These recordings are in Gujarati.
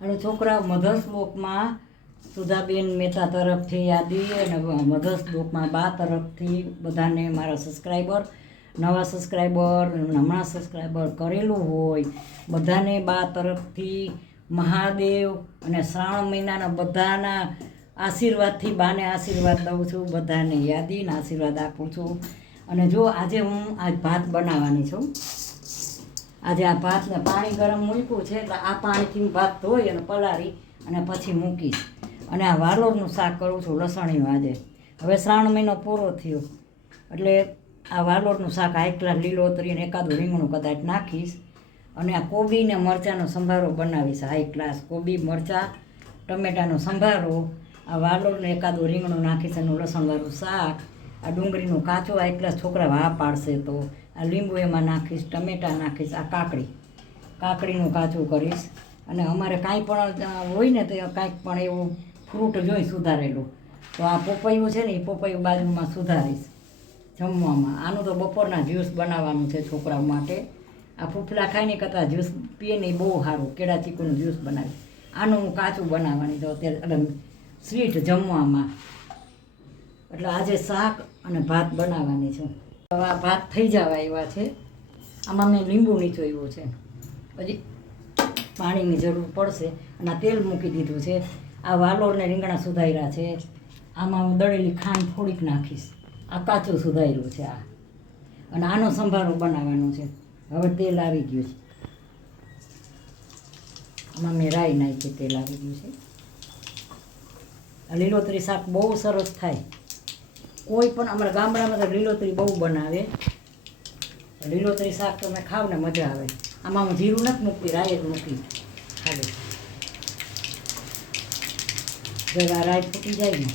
અને છોકરા મધર્સ બ્લોકમાં સુધાબેન મહેતા તરફથી યાદી અને મધર્સ બ્લોકમાં બા તરફથી બધાને મારા સબસ્ક્રાઈબર નવા સબસ્ક્રાઈબર હમણાં સબસ્ક્રાઈબર કરેલું હોય બધાને બા તરફથી મહાદેવ અને શ્રાવણ મહિનાના બધાના આશીર્વાદથી બાને આશીર્વાદ દઉં છું, બધાને યાદીને આશીર્વાદ આપું છું. અને જો આજે હું આજ ભાત બનાવવાની છું. આજે આ ભાતને પાણી ગરમ મૂક્યું છે એટલે આ પાણીથી ભાત ધોઈ અને પલાળી અને પછી મૂકીશ. અને આ વાલોરનું શાક કરું છું લસણિયું. આજે હવે શ્રાવણ મહિનો પૂરો થયો એટલે આ વાલોરનું શાક આટલા લીલોતરી અને એકાદું રીંગણું કદાચ નાખીશ. અને આ કોબી ને મરચાંનો સંભારો બનાવીશ. હાઈ ક્લાસ કોબી મરચાં ટમેટાનો સંભારો, આ વાલોરને એકાદું રીંગણું નાખીશ, એનું લસણવાળું શાક, આ ડુંગળીનું કાચું હાઈ ક્લાસ છોકરા હા પાડશે તો આ લીંબુ એમાં નાખીશ, ટમેટાં નાખીશ, આ કાકડીનું કાચું કરીશ. અને અમારે કાંઈ પણ હોય ને તો કાંઈક પણ એવું ફ્રૂટ જોઈ સુધારેલું તો આ પોપૈયું છે ને એ પોપૈયું બાજુમાં સુધારીશ જમવામાં. આનું તો બપોરના જ્યુસ બનાવવાનું છે છોકરાઓ માટે. આ ફૂફલા ખાઈને કરતાં જ્યુસ પીએ ને એ બહુ સારું, કેળા ચીકુનું જ્યુસ બનાવી. આનું હું કાચું બનાવવાની તો અત્યારે સ્વીટ જમવામાં. એટલે આજે શાક અને ભાત બનાવવાની છે. હવે આ ભાત થઈ જવા આવ્યા છે. આમાં મેં લીંબુ નીચોવ્યું છે, પછી પાણીની જરૂર પડશે. અને આ તેલ મૂકી દીધું છે. આ વાલોરને રીંગણા સુધાર્યા છે. આમાં હું દળેલી ખાંડ થોડીક નાખીશ. આ કાચું સુધાર્યું છે આ. અને આનો સંભારો બનાવવાનો છે. હવે તેલ આવી ગયું છે. આમાં મેં રાઈ નાખી, તેલ આવી ગયું છે. આ લીલોતરી શાક બહુ સરસ થાય. કોઈ પણ અમારા ગામડામાં તો લીલોતરી બહુ બનાવે. લીલોતરી શાક તમે ખાવ ને મજા આવે. આમાં હું જીરું નથી મૂકતી, રાઈ જ મૂકી ખાલી. જરા રાઈ ફૂટી જાય ને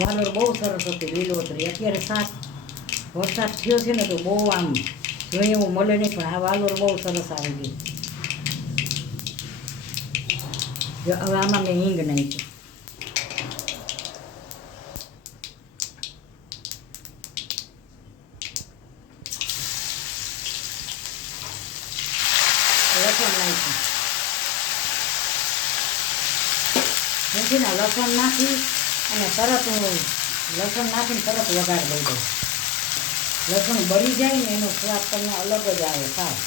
વાલોર બહુ સરસ હતી લીલોતરી. અત્યારે શાક વરસાદ થયો છે ને તો બહુ આમ જોઈએ એવું મળે નહીં, પણ આ વાલોર બહુ સરસ આવી ગઈ. હવે આમાં મેં હિંગ નાખી. લસણ નાખી. નથી ને લસણ નાખી અને તરત હું લસણ નાખીને તરત વઘાર દઈ દઉં. લસણ બળી જાય ને એનો સ્વાદ તમને અલગ જ આવે. ખાસ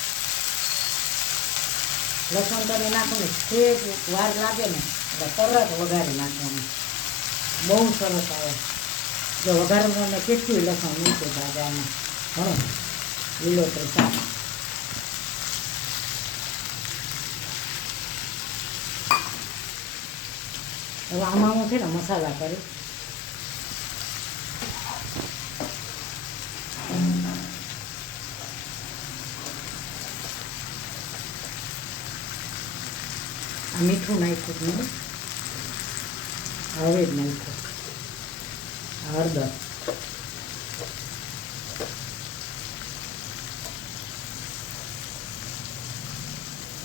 લસણ તમે નાખો ને છેક વાર લાગે ને એટલે તરત વઘારી નાખવાનું, બહુ સરસ આવે. જો વઘારમાં મેં કેટલું લસણ મૂકે ભાજામાં ઘણું લીલોતરી શાક. હવે આમાં હું છે ને મસાલા કરીશ. આ મીઠું નાખ્યું મેં, હવે જ નાખ્યું હળદર,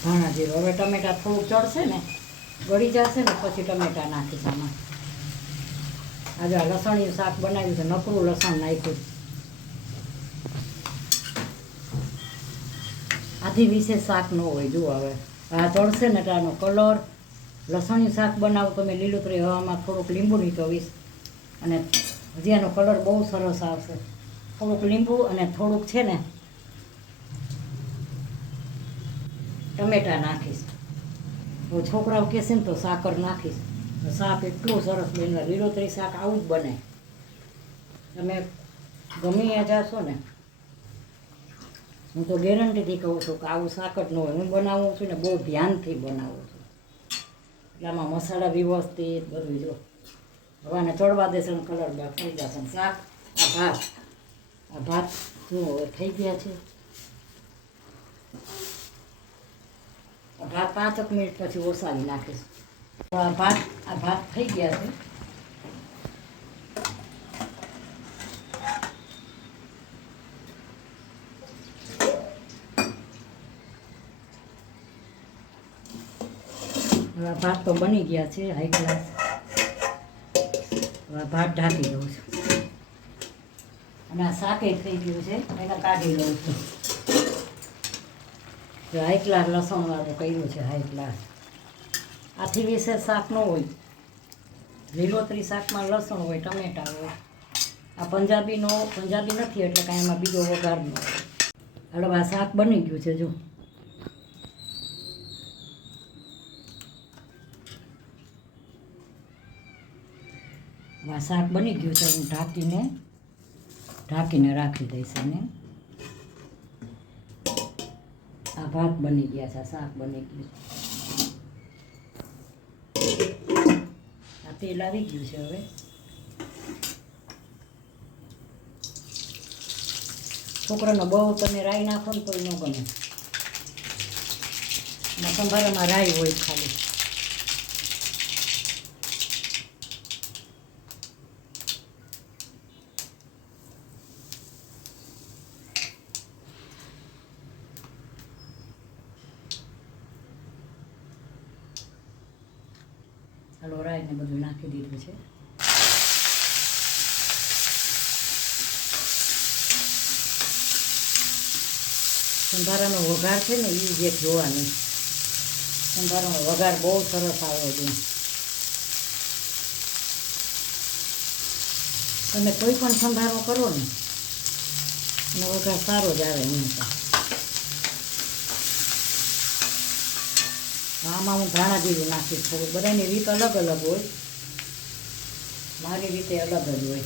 ધાણા જીરું. હવે ટમેટા થોડુંક ચડશે ને ગળી જશે ને પછી ટમેટા નાખીશ આમાં. આજે આ લસણિયું શાક બનાવ્યું છે, નકરું લસણ નાખ્યું. આથી વિશેષ શાક ન હોય. જુઓ હવે આ ચડશે ને એટલે આનો કલર. લસણિયું શાક બનાવું તો મેં લીલોતરી હવામાં થોડુંક લીંબુ નીચોવીશ અને હજી આનો કલર બહુ સરસ આવશે. થોડુંક લીંબુ અને થોડુંક છે ને ટમેટા નાખીશ. તો છોકરાઓ કહેશે ને તો સાકર નાખીશ. શાક એટલું સરસ બને. લીલોતરી શાક આવું જ બને. તમે ગમે ત્યાં જશો ને હું તો ગેરંટીથી કહું છું કે આવું શાક જ ન હોય. હું બનાવું છું ને બહુ ધ્યાનથી બનાવું છું. એટલે આમાં મસાલા વ્યવસ્થિત બધું. જો હવાને ચડવા દેશે ને કલર થઈ જશે ને શાક. આ ભાત શું હવે થઈ ગયા છે. ભાત 5 મિનિટ પછી ઓસાવી નાખીશ. આ ભાત થઈ ગયા છે. ભાત તો બની ગયા છે હાઈ ક્લાસ. ભાત ઢાંકી દઉં છું અને આ શાકે થઈ ગયું છે એને કાઢી લઉં છું. જો હાઈ ક્લાસ લસણવાળું કર્યું છે હાઈ ક્લાસ. આથી વિશેષ શાક ન હોય. લીલોતરી શાકમાં લસણ હોય, ટમેટા હોય. આ પંજાબી નથી એટલે કાંઈ એમાં બીજો વઘાર ન હોય. હાલો આ શાક બની ગયું છે જો. આ શાક બની ગયું છે. હું ઢાંકીને રાખી દઈશ. અને આ ભાત બની ગયા છે, શાક બની ગયું. આ તેલ આવી ગયું છે. હવે છોકરાનો બહુ તમે રાઈ નાખો ને તો ન ગમે. સંભારામાં રાઈ હોય ખાલી. હાલો રાઈને બધું નાખી દીધું છે. સંભારાનો વઘાર છે ને એ જ એક જોવાની. સંભારાનો વઘાર બહુ સરસ આવ્યો છે. તમે કોઈ પણ સંભારો કરો ને એનો વઘાર સારો જ આવે હંમેશા. આમાં હું ધાણા જીરું નાખીશ થોડું. બધાની રીત અલગ અલગ હોય, મારી રીતે અલગ જ હોય.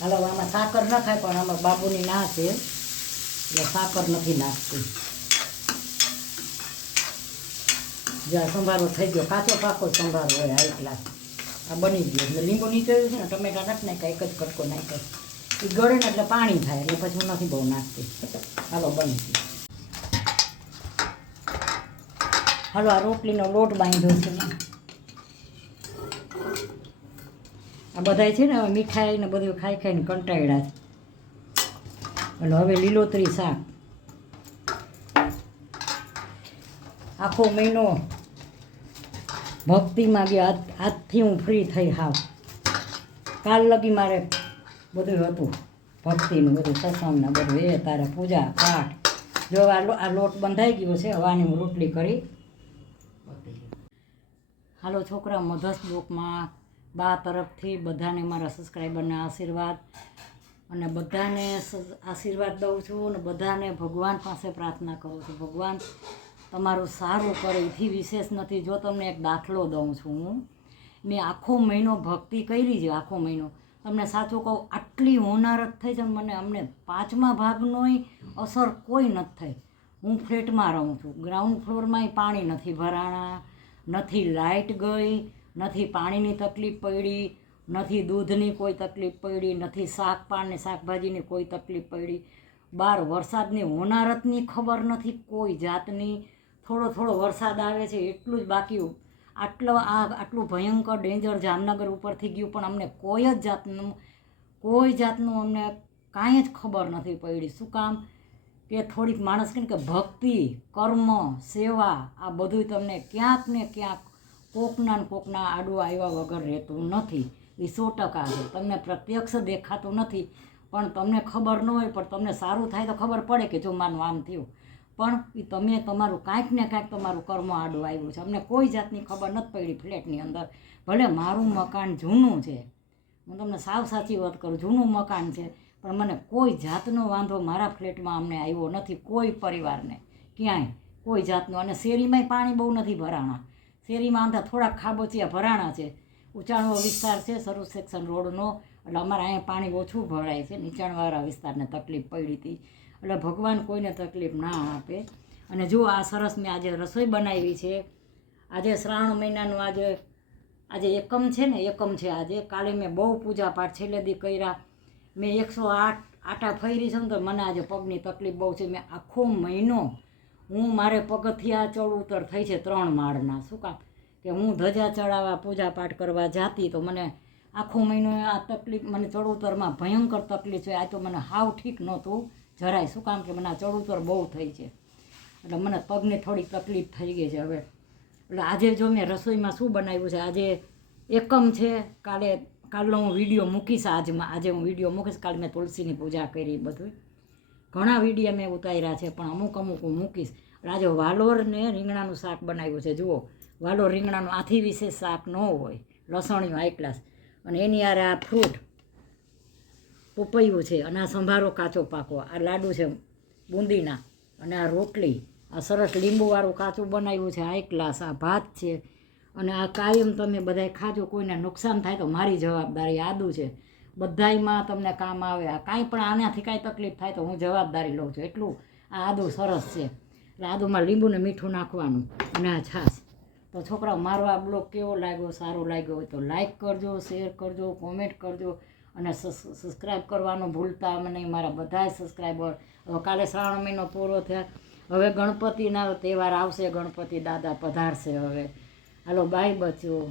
હાલો આમાં સાકર ન ખાય પણ આમાં બાબુની ના છે એટલે સાકર નથી નાખતી. જ્યાં સંભારો થઈ ગયો, કાચો પાકો સંભારો હોય હાઈ ક્લાસ. આ બની ગયો એટલે લીંબુ નીકળ્યું છે ને, ટમેટા નાખ નાખ્યા, એક જ કટકો નાખ્યો. એ ગળે ને એટલે પાણી થાય એટલે પછી હું નથી બહુ નાખતી. હાલો બની ગયું. હાલો આ રોટલીનો લોટ બાંધ્યો છે ને. આ બધાય છે ને હવે મીઠાઈ ને બધું ખાઈ ખાઈને કંટાળ્યા છે. એટલે હવે લીલોતરી શાક. આખો મહિનો ભક્તિમાં ગયો. આજથી હું ફ્રી થઈ હાવ. કાલ લગી મારે બધું હતું ભક્તિનું, બધું સત્સંગના બધું. એ તારે પૂજા પાઠ. જો આ લોટ બંધાઈ ગયો છે. હવાની હું રોટલી કરી. હાલો છોકરા, મધર્સ બ્લોકમાં બા તરફથી બધાને મારા સબસ્ક્રાઈબરના આશીર્વાદ, અને બધાને આશીર્વાદ દઉં છું અને બધાને ભગવાન પાસે પ્રાર્થના કરું છું ભગવાન તમારું સારું કરે. એથી વિશેષ નથી. જો તમને એક દાખલો દઉં છું. મેં આખો મહિનો ભક્તિ કરી છે. આખો મહિનો તમને સાચું કહું, આટલી હોનારત થઈ છે મને. અમને 5મા ભાગનોય અસર કોઈ નથી થઈ. હું ફ્લેટમાં રહું છું. ગ્રાઉન્ડ ફ્લોરમાંય પાણી નથી ભરાણા, નથી લાઇટ ગઈ, નથી પાણીની તકલીફ પડી, નથી દૂધની કોઈ તકલીફ પડી, નથી શાકપાન ને શાકભાજીની કોઈ તકલીફ પડી. બહાર વરસાદની હોનારતની ખબર નથી કોઈ જાતની. થોડો વરસાદ આવે છે એટલું જ બાકી. આટલું ભયંકર ડેન્જર જામનગર ઉપરથી ગયું પણ અમને કોઈ જાતનું અમને કાંઈ જ ખબર નથી પડી. શું કામ કે થોડીક માણસ કહે કે ભક્તિ, કર્મ, સેવા આ બધું તમને ક્યાંક ને ક્યાંક કોકના આડું આવ્યા વગર રહેતું નથી. એ 100% છે. તમને પ્રત્યક્ષ દેખાતું નથી પણ તમને ખબર ન હોય, પણ તમને સારું થાય તો ખબર પડે કે જો માનું આમ થયું. પણ એ તમે તમારું કાંઈક ને કાંઈક તમારું કર્મ આડું આવ્યું છે. અમને કોઈ જાતની ખબર નથી પડી ફ્લેટની અંદર. ભલે મારું મકાન જૂનું છે, હું તમને સાવ સાચી વાત કરું, જૂનું મકાન છે, પણ મને કોઈ જાતનો વાંધો મારા ફ્લેટમાં અમને આવ્યો નથી. કોઈ પરિવારને ક્યાંય કોઈ જાતનો. અને શેરીમાંય પાણી બહુ નથી ભરાણા. શેરીમાં આમ થોડાક ખાબોચિયા ભરાણા છે. ઊંચાણો વિસ્તાર છે સરૂ સેક્શન રોડનો, એટલે અમારે અહીંયા પાણી ઓછું ભરાય છે. નીચાણવાળા વિસ્તારને તકલીફ પડી હતી. એટલે ભગવાન કોઈને તકલીફ ના આપે. અને જો આ સરસ મેં આજે રસોઈ બનાવી છે. આજે શ્રાવણ મહિનાનું આજે એકમ છે ને, એકમ છે આજે. કાલે મેં બહુ પૂજા પાઠ છેલ્લે દી કર્યા. મેં 108 આટા ફેરી છે ને તો મને આજે પગની તકલીફ બહુ છે. મેં આખો મહિનો મારે પગથિયા ચડ ઉતર થઈ છે 3 માળના. શું કામ કે હું ધજા ચડાવવા પૂજા પાઠ કરવા જાતી તો મને આખો મહિનો આ તકલીફ, મને ચડ ઉતરમાં ભયંકર તકલીફ છે. આ તો મને હાવ ઠીક નહોતું જરાય. શું કામ કે મને આ ચડ ઉતર બહુ થઈ છે એટલે મને પગની થોડી તકલીફ થઈ ગઈ છે. હવે એટલે આજે જો મેં રસોઈમાં શું બનાવ્યું છે, આજે એકમ છે, કાલનો હું વિડીયો મૂકીશ, આજે હું વિડીયો મૂકીશ. કાલે મેં તુલસીની પૂજા કરી, બધું ઘણા વિડીયો મેં ઉતાર્યા છે, પણ અમુક હું મૂકીશ. આજે વાલોર ને રીંગણાનું શાક બનાવ્યું છે. જુઓ, વાલોર રીંગણાનું આથી વિશેષ શાક ન હોય, લસણિયું હાઈ ક્લાસ, અને એની યારે આ ફ્રૂટ પપૈયું છે, અને આ સંભારો કાચો પાકો, આ લાડુ છે બુંદીના, અને આ રોટલી, આ સરસ લીંબુવાળું કાચું બનાવ્યું છે હાઈ ક્લાસ, આ ભાત છે. અને આ કાયમ તમે બધાય ખાજો, કોઈને નુકસાન થાય તો મારી જવાબદારી. આદુ છે, બધાયમાં તમને કામ આવે. આ કાંઈ પણ આનાથી કાંઈ તકલીફ થાય તો હું જવાબદારી લઉં છું. એટલું આ આદુ સરસ છે. એટલે આદુમાં લીંબુ ને મીઠું નાખવાનું, અને આ છાશ. તો છોકરાઓ, મારો આ બ્લોગ કેવો લાગ્યો, સારો લાગ્યો હોય તો લાઈક કરજો, શેર કરજો, કોમેન્ટ કરજો, અને સબસ્ક્રાઈબ કરવાનું ભૂલતા નહીં મારા બધાય સબસ્ક્રાઈબર. કાલે શ્રાવણ મહિનો પૂરો થયા, હવે ગણપતિના તહેવાર આવશે, ગણપતિ દાદા પધારશે. હવે હાલો, બાય બચ્ચો.